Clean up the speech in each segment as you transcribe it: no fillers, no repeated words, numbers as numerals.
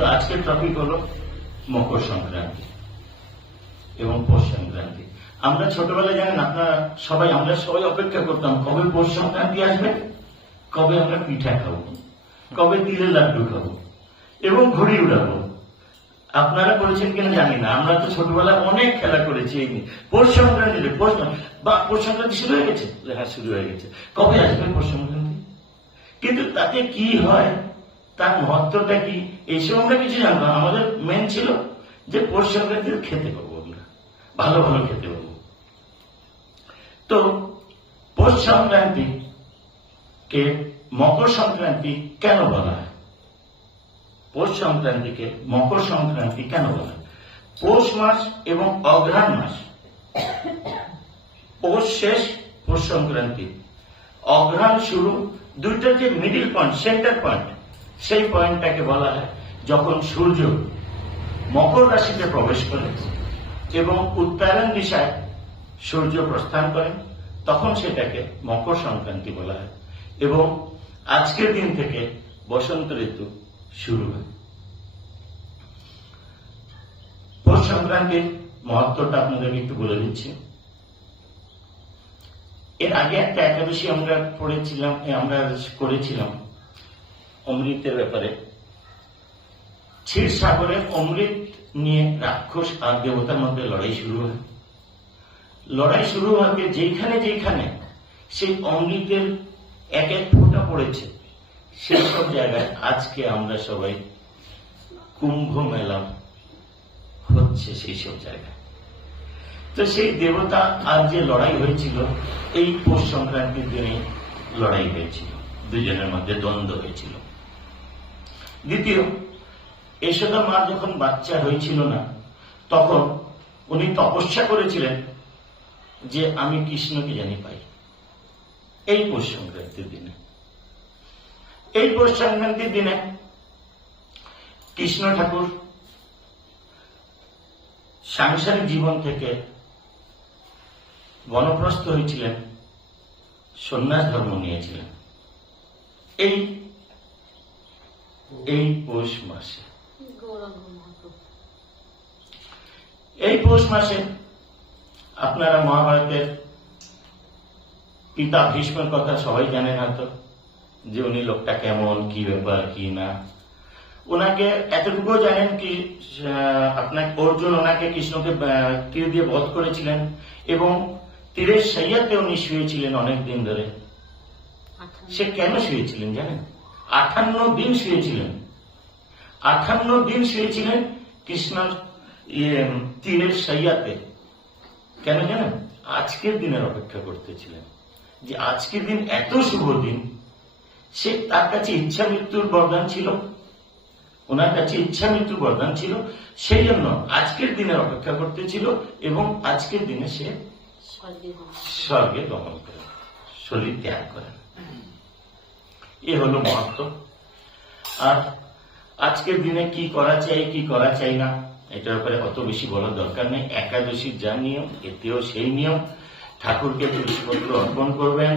তো আজকের টপিক হলো মকর সংক্রান্তি এবং পৌষ সংক্রান্তি। আমরা ছোটবেলায় জানেন আপনারা সবাই, আমরা সবাই অপেক্ষা করতাম কবে পৌষ সংক্রান্তি আসবে, কবে আমরা পিঠা খাবো, কবে তিলের লাড্ডু খাবো এবং ঘুড়ি উড়াবো। আপনারা করেছেন কিনা জানি না, আমরা তো ছোটবেলায় অনেক খেলা করেছি এই নিয়ে। পৌষ সংক্রান্তিতে পৌষ সংক্রান্তি শুরু হয়ে গেছে, হ্যাঁ শুরু হয়ে গেছে, কবে আসবে পৌষ সংক্রান্তি, কিন্তু তাতে কি হয়, তার মহত্বটা কি, এইসব আমরা কিছু জানবো। আমাদের মেন ছিল যে পৌষ সংক্রান্তিতে খেতে পাবো, আমরা ভালো ভালো খেতে পাবো। তো পৌষ সংক্রান্তি কে মকর সংক্রান্তি কেন বলা হয়? পৌষ সংক্রান্তিকে মকর সংক্রান্তি কেন বলা হয়? পৌষ মাস এবং অঘ্রাণ মাস, পৌষ শেষ পৌষ সংক্রান্তি, অঘ্রাণ শুরু, দুইটার যে মিডিল পয়েন্ট, সেন্টার পয়েন্ট, সেই পয়েন্টটাকে বলা হয় যখন সূর্য মকর রাশিতে প্রবেশ করে এবং উত্তরায়ণ দিশায় সূর্য প্রস্থান করেন, তখন সেটাকে মকর সংক্রান্তি বলা হয়। এবং আজকের দিন থেকে বসন্ত ঋতু শুরু হয়। পৌষ সংক্রান্তির মহত্বটা আপনাদেরকে একটু বলে দিচ্ছি। এর আগে একটা একাদশী আমরা করেছিলাম অমৃতের ব্যাপারে। ক্ষীর সাগরের অমৃত নিয়ে রাক্ষস আর দেবতার মধ্যে লড়াই শুরু হয়। লড়াই শুরু হওয়াতে যেখানে যেখানে সেই অমৃতের এক এক ফোঁটা পড়েছে, সেই সব জায়গায় আজকে আমরা সবাই কুম্ভ মেলা হচ্ছে সেই সব জায়গায়। তো সেই দেবতা আর যে লড়াই হয়েছিল, এই পৌষ সংক্রান্তির দিনে লড়াই হয়েছিল, দুজনের মধ্যে দ্বন্দ্ব হয়েছিল। দ্বিতীয়, যশোদা মা যখন বাচ্চা হয়েছিল না, তখন উনি তপস্যা করেছিলেন যে আমি কৃষ্ণকে জানি পাই, এই পৌষ সংক্রান্তির দিনে। এই পৌষ সংক্রান্তির দিনে কৃষ্ণ ঠাকুর সাংসারিক জীবন থেকে বনপ্রস্থ হয়েছিলেন, সন্ন্যাস ধর্ম নিয়েছিলেন এই পৌষ মাসে। এই পৌষ মাসে আপনারা মহাভারতের পিতা ভীষ্মের কথা সবাই জানেন হয়তো, যে উনি লোকটা কেমন, কি ব্যাপার, কি না। ওনাকে এতটুকু জানেন কি আপনার অর্জুন ওনাকে কৃষ্ণকে তীর দিয়ে বধ করেছিলেন এবং তীরের শয্যাতে উনি শুয়েছিলেন অনেক দিন ধরে। সে কেন শুয়েছিলেন জানেন? 58 দিন শুয়েছিলেন, 58 দিন শুয়েছিলেন কৃষ্ণর তীরের শয্যাতে। কেন জানেন? আজকের দিনের অপেক্ষা করতেছিলেন, যে আজকের দিন এত শুভ দিন, সে তার কাছে ইচ্ছা মৃত্যুর বরদান ছিল, ওনার কাছে ইচ্ছা মৃত্যুর বরদান ছিল, সেই জন্য আজকের দিনের অপেক্ষা করতেছিল এবং আজকের দিনে সে স্বর্গে গমন করেন, শরীর ত্যাগ করেন। এ হলো মহত্ব। আর আজকের দিনে কি করা চাই, কি করা চাই না, এটার ব্যাপারে অত বেশি বলার দরকার নেই। একাদশীর যা নিয়ম, এতেও সেই নিয়ম। ঠাকুরকে তুলসীপত্র অর্পণ করবেন,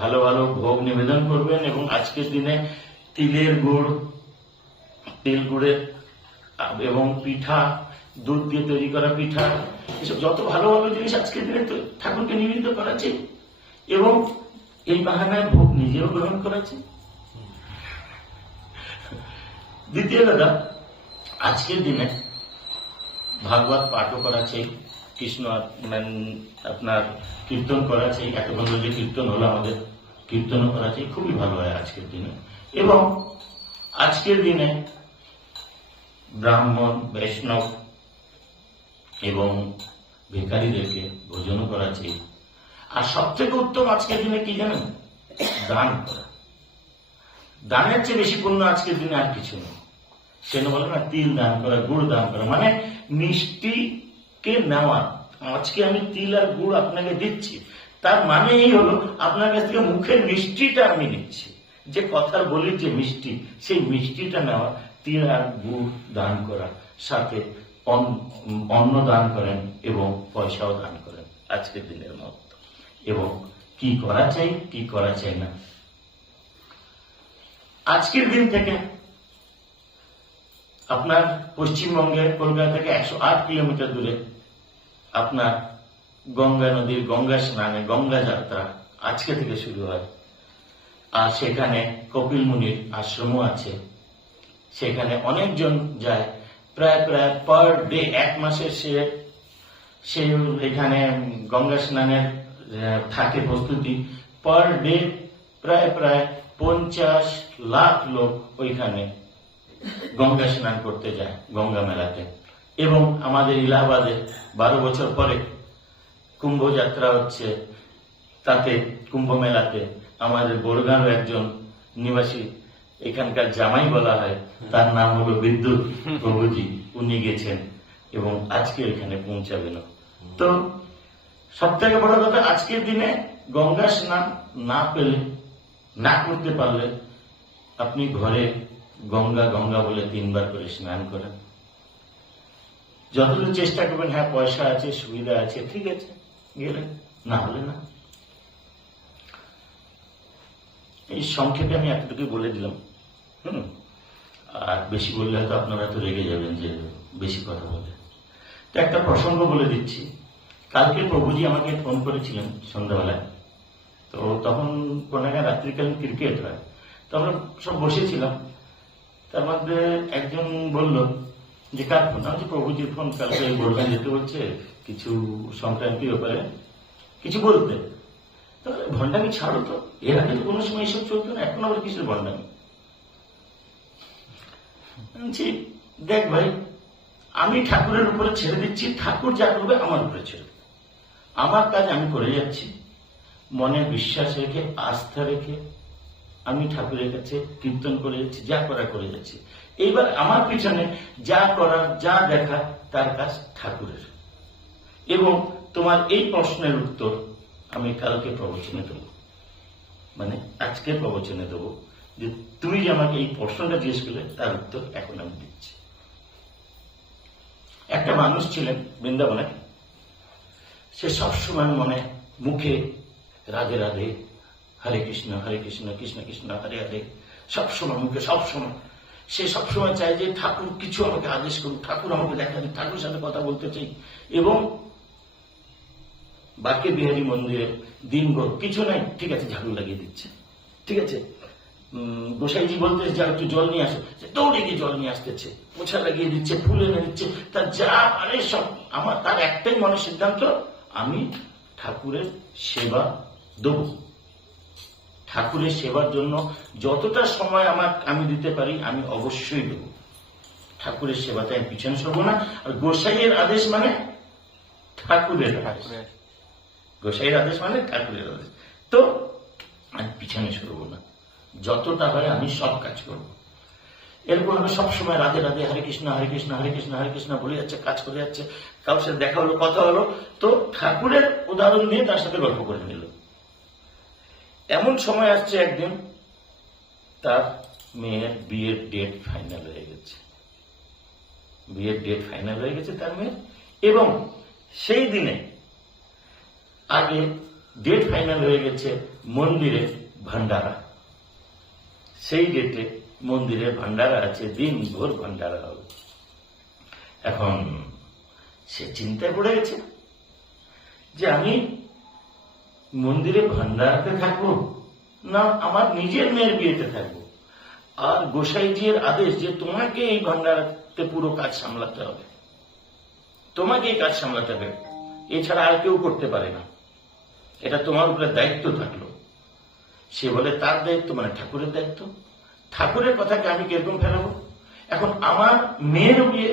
ভালো ভালো ভোগ নিবেদন করবেন এবং আজকের দিনে তিলের গুড়, তিল গুড়ের এবং পিঠা, দুধ দিয়ে তৈরি করা পিঠা, এসব যত ভালো ভালো জিনিস আজকের দিনে ঠাকুরকে নিবেদিত করা চাই এবং এই বাহানায় ভোগ নিজেও গ্রহণ করা চাই। দ্বিতীয় কথা, আজকের দিনে ভাগবত পাঠও করা চাই, কৃষ্ণ আপনার কীর্তন করা চাই। এতক্ষণ যে কীর্তন হলো আমাদের, কীর্তনও করা চাই, খুবই ভালো হয় আজকের দিনে। এবং আজকের দিনে ব্রাহ্মণ, বৈষ্ণব এবং ভিখারীদেরকে ভোজনও করা চাই। আর সবথেকে উত্তম আজকের দিনে কি জানেন? দান করা। দানের চেয়ে বেশি পুণ্য আজকের দিনে আর কিছু নেই। সেটা বলে না, তিল দান করা, গুড় দান করা, মানে মিষ্টিকে নেওয়া। আজকে আমি তিল আর গুড় আপনাকে দিচ্ছি, তার মানে এই হলো আপনার কাছ থেকে মুখের মিষ্টিটা আমি নিচ্ছি, যে কথার বলি যে মিষ্টি, সেই মিষ্টিটা নেওয়া, তিল আর গুড় দান করা, সাথে অন্ন দান করেন এবং পয়সাও দান করেন আজকের দিনের মতো। এবং কি করা চাই, কি করা চাই না, আজকের দিন থেকে আপনার পশ্চিমবঙ্গের কলকাতা থেকে 108 কিলোমিটার দূরে আপনার গঙ্গা নদীর গঙ্গা স্নানে গঙ্গা যাত্রা আজকে থেকে শুরু হয়। আর সেখানে কপিল মুনির আশ্রমও আছে, সেখানে অনেকজন যায়, প্রায় পার ডে, এক মাসে সে এখানে গঙ্গা স্নানের থাকে প্রস্তুতি। পার ডে প্রায় 50 লাখ লোক ওইখানে গঙ্গা স্নান করতে যায় গঙ্গা মেলাতে। এবং আমাদের ইলাহাবাদে 12 বছর পরে কুম্ভ যাত্রা হচ্ছে, তাতে কুম্ভ মেলাতে আমাদের বড়গাঁও একজন নিবাসী, এখানকার জামাই বলা হয়, তার নাম হলো বিদ্যুৎ প্রভুজি, উনি গেছেন এবং আজকে এখানে পৌঁছাবেন। তো সব থেকে বড় কথা, আজকের দিনে গঙ্গা স্নান না পেলে, না করতে পারলে আপনি ঘরে গঙ্গা গঙ্গা বলে 3 বার করে স্নান করেন। যতদূর চেষ্টা করবেন, হ্যাঁ পয়সা আছে, সুবিধা আছে, ঠিক আছে গেলেন, না হলে না। এই সংক্ষেপে আমি এতটুকুই বলে দিলাম। আর বেশি বললে হয়তো আপনারা তো রেগে যাবেন যে বেশি কথা বলে। তো একটা প্রসঙ্গ বলে দিচ্ছি। কালকে প্রভুজি আমাকে ফোন করেছিলেন সন্ধ্যাবেলায়, তো তখন কোন একটা রাত্রিকালীন ক্রিকেট হয়, তো আমরা সব বসেছিলাম। তার মধ্যে একজন বলল যে কার ফোন? আমি প্রভুজির ফোন, কালকে বলবেন যেতে বলছে কিছু সংক্রান্তির ব্যাপারে কিছু বলতে। তাহলে ভণ্ডামি ছাড়ো তো, এর আগে তো কোনো সময় এসব চলতো না, এখন আবার কিসের ভণ্ডামি? দেখ ভাই, আমি ঠাকুরের উপরে ছেড়ে দিচ্ছি, ঠাকুর যা করবে আমার উপরে ছেড়ে দেবে। আমার কাজ আমি করে যাচ্ছি, মনে বিশ্বাস রেখে, আস্থা রেখে আমি ঠাকুরের কাছে কীর্তন করে যাচ্ছি, যা করা করে যাচ্ছি। এইবার আমার পিছনে যা করার, যা দেখা, তার কাজ ঠাকুরের। এবং তোমার এই প্রশ্নের উত্তর আমি কালকে প্রবচনে দেবো, মানে আজকে প্রবচনে দেবো, যে তুমি যে আমাকে এই প্রশ্নটা জিজ্ঞেস করলে তার উত্তর এখন আমি দিচ্ছি। একটা মানুষ ছিলেন বৃন্দাবনে, সে সবসময় মনে মুখে রাধে রাধে, হরে কৃষ্ণ কৃষ্ণ কৃষ্ণ হরে হরে, সবসময় মুখে, সবসময় সে সবসময় চায় যে ঠাকুর কিছু আমাকে আদেশ করুন, ঠাকুর আমাকে দেখা দিন, ঠাকুরের সাথে কথা বলতে চাই। এবং বাকে বিহারী মন্দিরে দিনভর কিছু নাই, ঠিক আছে ঝাড়ু লাগিয়ে দিচ্ছে, ঠিক আছে গোসাইজি বলতে যাও একটু জল নিয়ে আসো, দৌড়ে গিয়ে জল নিয়ে আসতেছে, পোছা লাগিয়ে দিচ্ছে, ফুল এনে দিচ্ছে, তার যা পারে সব। আমার তার একটাই মনের সিদ্ধান্ত, আমি ঠাকুরের সেবা দেব, ঠাকুরের সেবার জন্য যতটা সময় আমি দিতে পারি আমি অবশ্যই দেব। ঠাকুরের সেবাতে আমি পিছনে সরবো না। আর গোসাইয়ের আদেশ মানে ঠাকুরের আদেশ, গোসাইয়ের আদেশ মানে ঠাকুরের আদেশ, তো আমি পিছনে সরবো না। যতটা হয় আমি সব কাজ করব। এরপর আমি সবসময় রাধে রাধে, হরে কৃষ্ণ হরে কৃষ্ণ হরে কৃষ্ণ হরে কৃষ্ণ বলে যাচ্ছে, কাজ করে যাচ্ছে। কারোর সাথে দেখা হলো, কথা হলো, তো ঠাকুরের উদাহরণ নিয়ে তার সাথে গল্প করে নিল। এমন সময় আসছে একদিন তার মেয়ের বিয়ের ডেট ফাইনাল হয়ে গেছে, বিয়ের ডেট ফাইনাল হয়ে গেছে তার মেয়ের। এবং সেই দিনে আগে ডেট ফাইনাল হয়ে গেছে মন্দিরে ভান্ডারা, সেই ডেটে মন্দিরে ভান্ডারা আছে, দিন ভোর ভান্ডারা হবে। এখন সে চিন্তায় পড়ে গেছে যে আমি মন্দিরে ভান্ডারাতে থাকবো না আমার নিজের মেয়ের বিয়েতে থাকবো। আর গোসাইজির আদেশ যে তোমাকে এই ভান্ডারাতে পুরো কাজ সামলাতে হবে, তোমাকে এই কাজ সামলাতে হবে, এছাড়া আর কেউ করতে পারে না, এটা তোমার উপরে দায়িত্ব থাকলো। সে বলে তার দায়িত্ব মানে ঠাকুরের দায়িত্ব, ঠাকুরের কথাকে আমি কিরকম ফেলাবো? এখন আমার মেয়ের বিয়ে,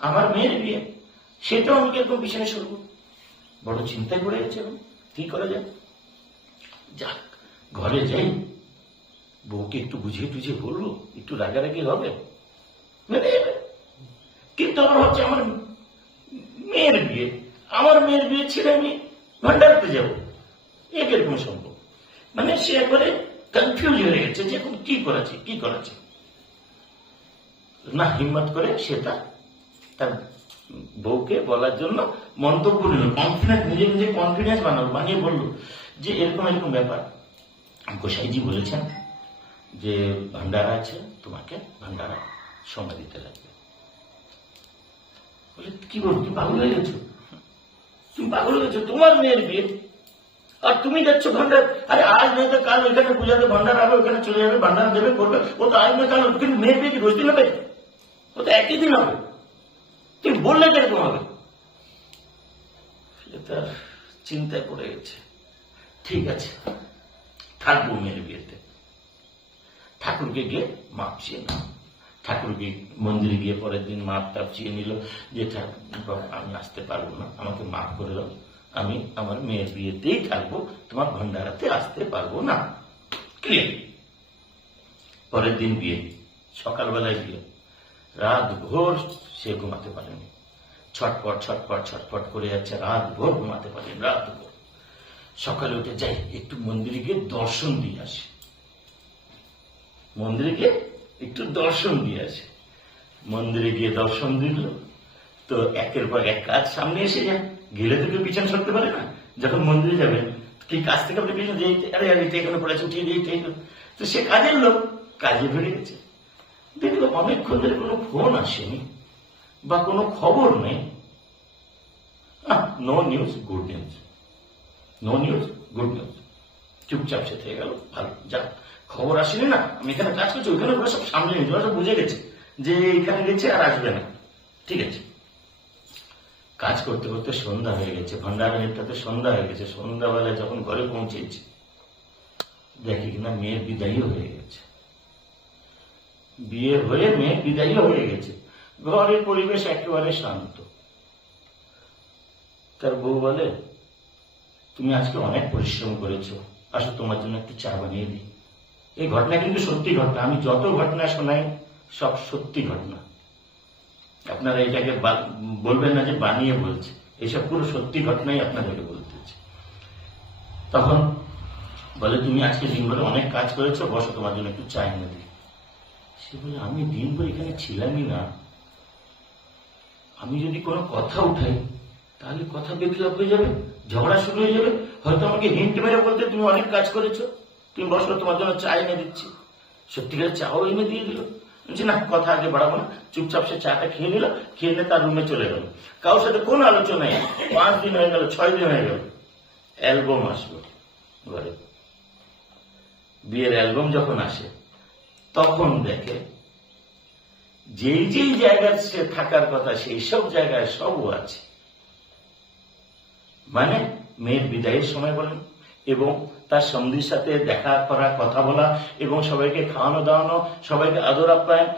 আমার মেয়ের বিয়ে, সেটাও আমি কিরকম পিছনে সরবো? বড় চিন্তায় পড়ে গেছে। কি করা যায়? যাক, ঘরে যাই, বউকে একটু বুঝিয়ে টুঝিয়ে বলবো, একটু রাগারাগি হবে, মানে কিন্তু আমার হচ্ছে আমার মেয়ের বিয়ে, আমার মেয়ের বিয়ে ছেড়ে আমি ভান্ডারতে যাবো, এ কিরকম সম্ভব? মানে সে একবারে কনফিউজ হয়ে গেছে যে এখন কি করাচ্ছে না। হিম্মত করে সে তার বউকে বলার জন্য মন্তব্য নিল, কনফিডেন্স, নিজে কনফিডেন্স বানিয়ে বললো যে এরকম ব্যাপার, গোসাইজি বলেছেন যে ভান্ডারা আছে, তোমাকে ভান্ডারা সময় দিতে লাগবে। বলে কি বল, তুমি পাগল হয়ে গেছো? তুমি পাগল হয়ে গেছো? তোমার মেয়ের বিয়ে আর তুমি যাচ্ছ ভান্ডার? আরে আজ নয় তো কাল ওইখানে পূজাতে ভান্ডার হবে, ওখানে চলে যাবে, ভান্ডার দেবে, করবে। ও তো আজ নয় কাল, কিন্তু মেয়ের বিয়ে কি রোজ দিন হবে? ও তো একই দিন হবে। তুমি বললে কিরকম হবে? সে তার চিন্তায় পড়ে গেছে। ঠিক আছে, থাকবো মেয়ের বিয়েতে। ঠাকুরকে গিয়ে মাপ চেয়ে নাও। ঠাকুরকে মন্দিরে গিয়ে পরের দিন মাপ টাপ চেয়ে নিল যে আমি আসতে পারবো না, আমাকে মাফ করে দাও, আমি আমার মেয়ের বিয়েতেই থাকবো, তোমার ভান্ডারাতে আসতে পারবো না। ক্লিয়ার। পরের দিন বিয়ে, সকালবেলায় বিয়ে, রাত ভোর সে ঘুমাতে পারেনি, ছটপট ছটপট ছটপট করে যাচ্ছে, রাত ভোর ঘুমাতে পারেনি। রাত ভোর সকালে উঠে যাই একটু মন্দিরে গিয়ে দর্শন দিয়ে আসি, মন্দিরে গিয়ে একটু দর্শন দিয়ে আসে। মন্দিরে গিয়ে দর্শন দিল তো একের পর এক কাজ সামনে এসে যায়, গেলে তো কেউ পিছন সরতে পারে না। যখন মন্দিরে যাবেন কি কাজ থেকে আপনি পিছনে যে আরে আরে এখানে পড়েছে, উঠিয়ে দিয়ে তো সে কাজের লোক, কাজে ভরে গেছে। দেখলো অনেকক্ষণ ধরে কোনো ফোন আসেনি বা কোনো খবর নেই। No news good news, no news good news. চুপচাপ সে থেকে গেল, ভালো যা খবর আসেনি না, আমি এখানে কাজ করছি, ওইখানে ওরা সব সামনে নিয়েছে, ওরা সব বুঝে গেছে যে এখানে গেছে আর আসবে না। ঠিক আছে, কাজ করতে করতে সন্ধ্যা হয়ে গেছে, ভান্ডারেরটাতে সন্ধ্যা হয়ে গেছে। সন্ধ্যাবেলায় যখন ঘরে পৌঁছেছি দেখি কিনা মেয়ের বিদায়ও হয়ে গেছে। বিয়ে হয়ে মেয়ের বিদায়ও হয়ে গেছে। ঘরের পরিবেশ একেবারে শান্ত। তার বউ বলে, তুমি আজকে অনেক পরিশ্রম করেছো, আসো তোমার জন্য একটু চা বানিয়ে দিই। এই ঘটনা কিন্তু সত্যি ঘটনা, আমি যত ঘটনা শোনাই সব সত্যি ঘটনা। আপনারা এটাকে বলবেন না যে বানিয়ে বলছে, এইসব পুরো সত্যি ঘটনাই আপনাদেরকে বলতেছে। তখন বলে, তুমি আজকে দিনভর অনেক কাজ করেছো, বসো তোমার জন্য একটু চা এনে দিই। সে বলে, আমি দিনভর এখানে ছিলামই না, আমি যদি কোনো কথা উঠাই তাহলে কথা বেতলাপ হয়ে যাবে, ঝগড়া শুরু হয়ে যাবে। হয়তো আমাকে হিন্ট মেরে বলতে তুমি অনেক কাজ করেছো, তুমি বসো তোমার জন্য চা এনে দিচ্ছি। সত্যিকার চাও এনে দিয়ে দিল। বলছি না, কথা আগে বাড়াবো না। চুপচাপ সে চাটা খেয়ে নিল, খেয়ে নিয়ে তার রুমে চলে গেল। কারোর সাথে কোনো আলোচনাই, 5 দিন হয়ে গেল, 6 দিন হয়ে গেল। অ্যালবাম আসলো ঘরে, বিয়ের অ্যালবাম যখন আসে তখন দেখে যেই যেই জায়গায় সে থাকার কথা সেই সব জায়গায় সবও আছে। মানে মেয়ের বিদায়ের সময় বলেন এবং তার সঙ্গীর সাথে দেখা করা, কথা বলা এবং সবাইকে খাওয়ানো দাওয়ানো, সবাইকে আদর আপ্যায়ন,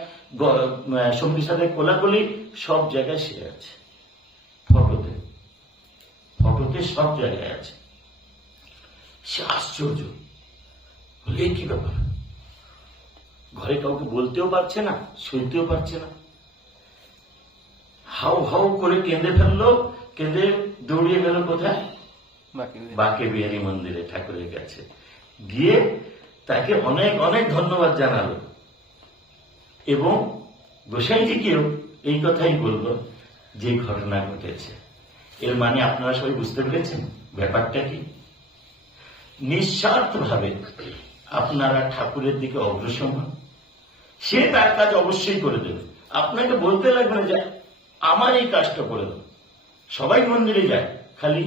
সঙ্গীর সাথে কোলাকুলি, সব জায়গায় সে আছে। ফটোতে ফটোতে সব জায়গায় আছে। সে আশ্চর্য, বলে কি ব্যাপার, ঘরে কাউকে বলতেও পারছে না, শুনতেও পারছে না। হাউ হাউ করে কেঁদে ফেললো, কেঁদে দৌড়িয়ে গেল কোথায়? বাঁকে বিহারী মন্দিরে ঠাকুরের কাছে গিয়ে তাকে অনেক অনেক ধন্যবাদ জানালো এবং গোসাইজিকেও এই কথাই বললো যে ঘটনা ঘটেছে। এর মানে আপনারা সবাই বুঝতে পেরেছেন ব্যাপারটা কি? নিঃস্বার্থ ভাবে আপনারা ঠাকুরের দিকে অগ্রসর হন, সে তার কাজ অবশ্যই করে দেবে। আপনাকে বলতে লাগবে না যে আমার এই কাজটা করে দাও। সবাই মন্দিরে যায়, খালি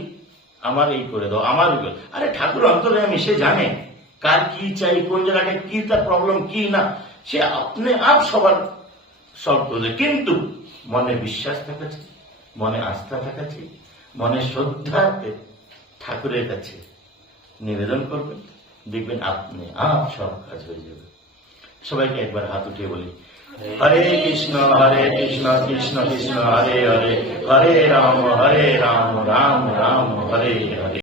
আমার এই করে দাও, আমার। আরে ঠাকুর অন্তর্যামী, সে জানে কার কি চাই, কোন জায়গায় কি তার প্রবলেম কি না, সে আপনি আপ সবার সলভ করে দেয়। কিন্তু মনে বিশ্বাস থাকা চাই, মনে আস্থা থাকা চাই, মনে শ্রদ্ধা ঠাকুরের কাছে নিবেদন করবেন, দেখবেন আপনি আপ সব কাজ হয়ে যাবে। সবাইকে একবার হাত উঠিয়ে বলি, হরে কৃষ্ণ কৃষ্ণ কৃষ্ণ হরে হরে, হরে রাম রাম রাম হরে হরে।